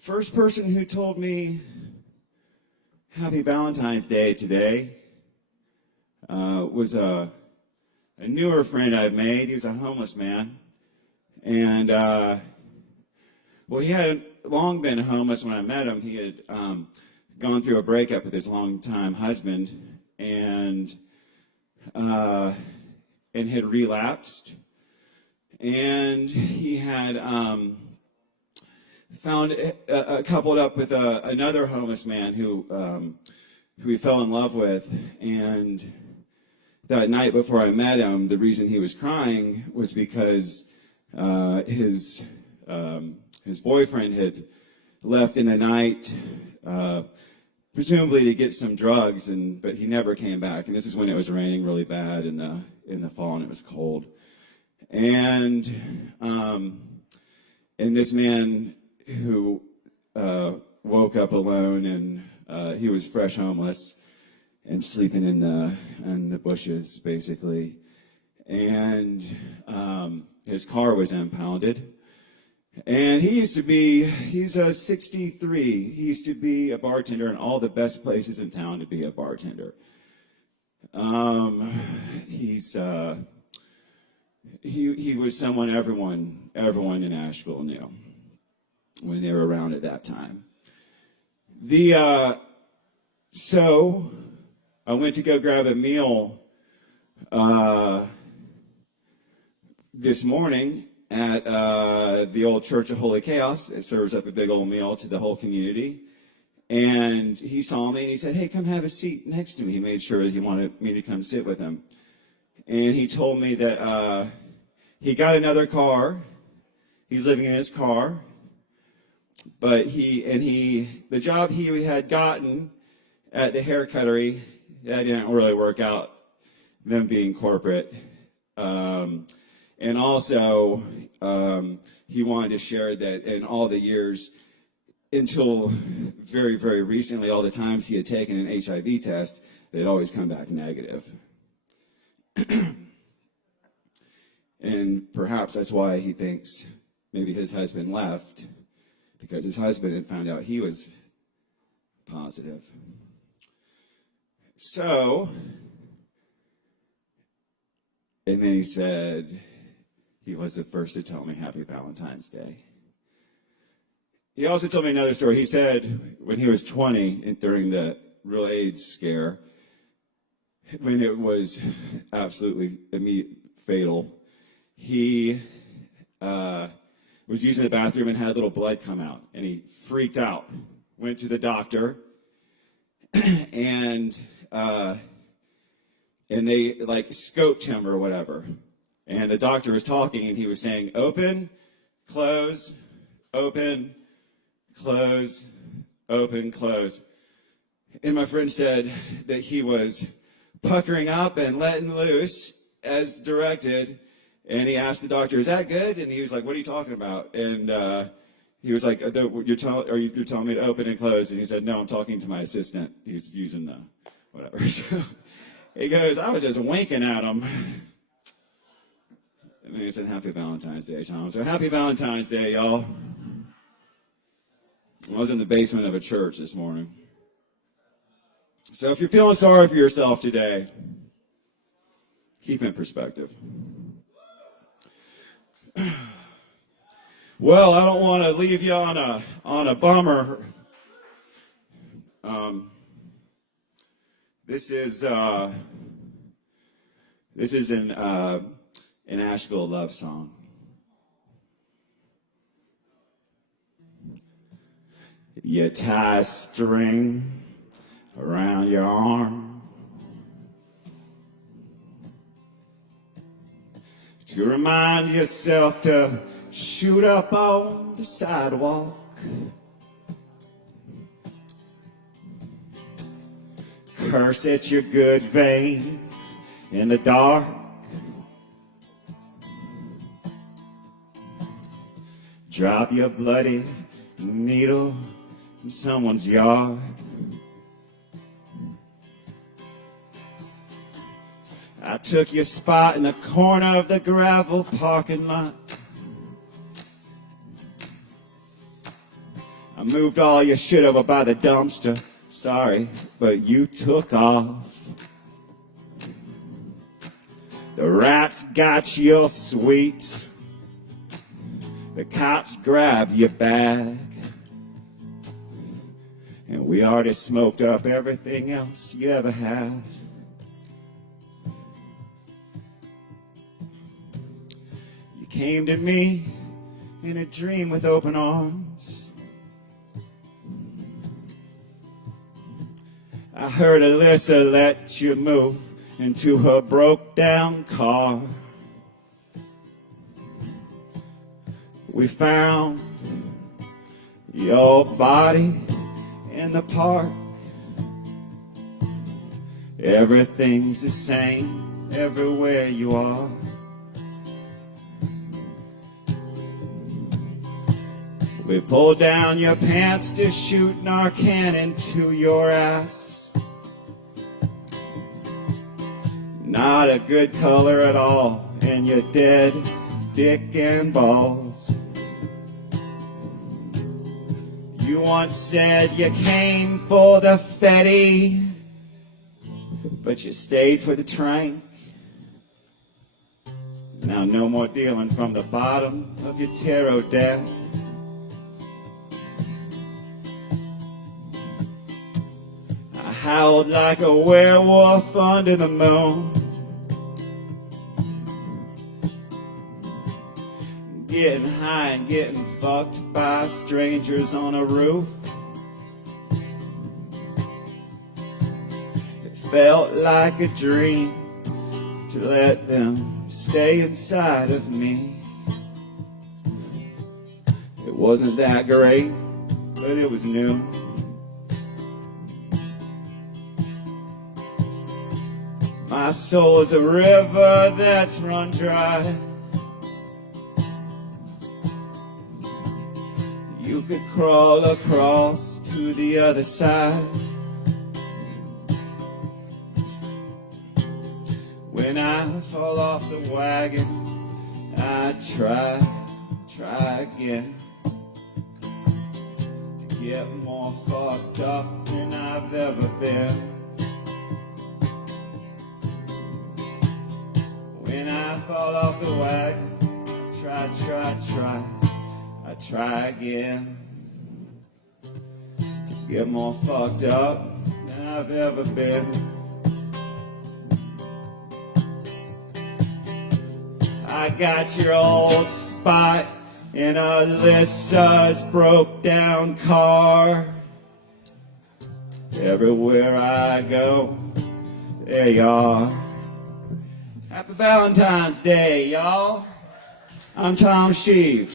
First person who told me Happy Valentine's Day today was a newer friend I've made. He was a homeless man. And, he had long been homeless when I met him. He had gone through a breakup with his longtime husband and had relapsed. And he had coupled up with another homeless man who he fell in love with. And that night before I met him, the reason he was crying was because his boyfriend had left in the night, presumably to get some drugs, but he never came back. And this is when it was raining really bad in the fall and it was cold. And this man who woke up alone, and he was fresh homeless and sleeping in the bushes basically, and his car was impounded. And he's 63. He used to be a bartender in all the best places in town to be a bartender. He was someone everyone in Asheville knew when they were around at that time. So I went to go grab a meal this morning at the old Church of Holy Chaos. It serves up a big old meal to the whole community. And he saw me and he said, "Hey, come have a seat next to me." He made sure that he wanted me to come sit with him. And he told me that he got another car. He's living in his car. But the job he had gotten at the hair cuttery, that didn't really work out, them being corporate. And also, he wanted to share that in all the years, until very, very recently, all the times he had taken an HIV test, they'd always come back negative. And perhaps that's why he thinks maybe his husband left, because his husband had found out he was positive. So, and then he said he was the first to tell me Happy Valentine's Day. He also told me another story. He said when he was 20, during the real AIDS scare, when it was absolutely fatal, he was using the bathroom and had a little blood come out, and he freaked out, went to the doctor, and they scoped him or whatever. And the doctor was talking, and he was saying, "Open, close, open, close, open, close." And my friend said that he was puckering up and letting loose as directed. And he asked the doctor, "Is that good?" And he was like, "What are you talking about?" And he was like, you're telling me to open and close?" And he said, "No, I'm talking to my assistant. He's using the whatever." So he goes, "I was just winking at him." And then he said, "Happy Valentine's Day, Tom." So happy Valentine's Day, y'all. I was in the basement of a church this morning. So if you're feeling sorry for yourself today, keep in perspective. Well, I don't want to leave you on a bummer. This is an Asheville love song. You tie a string around your arm to remind yourself to shoot up on the sidewalk. Curse at your good vein in the dark. Drop your bloody needle in someone's yard. I took your spot in the corner of the gravel parking lot. I moved all your shit over by the dumpster. Sorry, but you took off. The rats got your sweets. The cops grabbed your bag. And we already smoked up everything else you ever had. You came to me in a dream with open arms. I heard Alyssa let you move into her broke down car. We found your body in the park. Everything's the same everywhere you are. We pulled down your pants to shoot Narcan into your ass. Not a good color at all, and you're dead, dick and balls. You once said you came for the Fetty, but you stayed for the trank. Now no more dealing from the bottom of your tarot deck. I howled like a werewolf under the moon, getting high and getting fucked by strangers on a roof. It felt like a dream to let them stay inside of me. It wasn't that great, but it was new. My soul is a river that's run dry. You could crawl across to the other side. When I fall off the wagon, I try again to get more fucked up than I've ever been. When I fall off the wagon, I try again to get more fucked up than I've ever been. I got your old spot in Alyssa's broke down car. Everywhere I go, there you are. Happy Valentine's Day, y'all. I'm Scheve.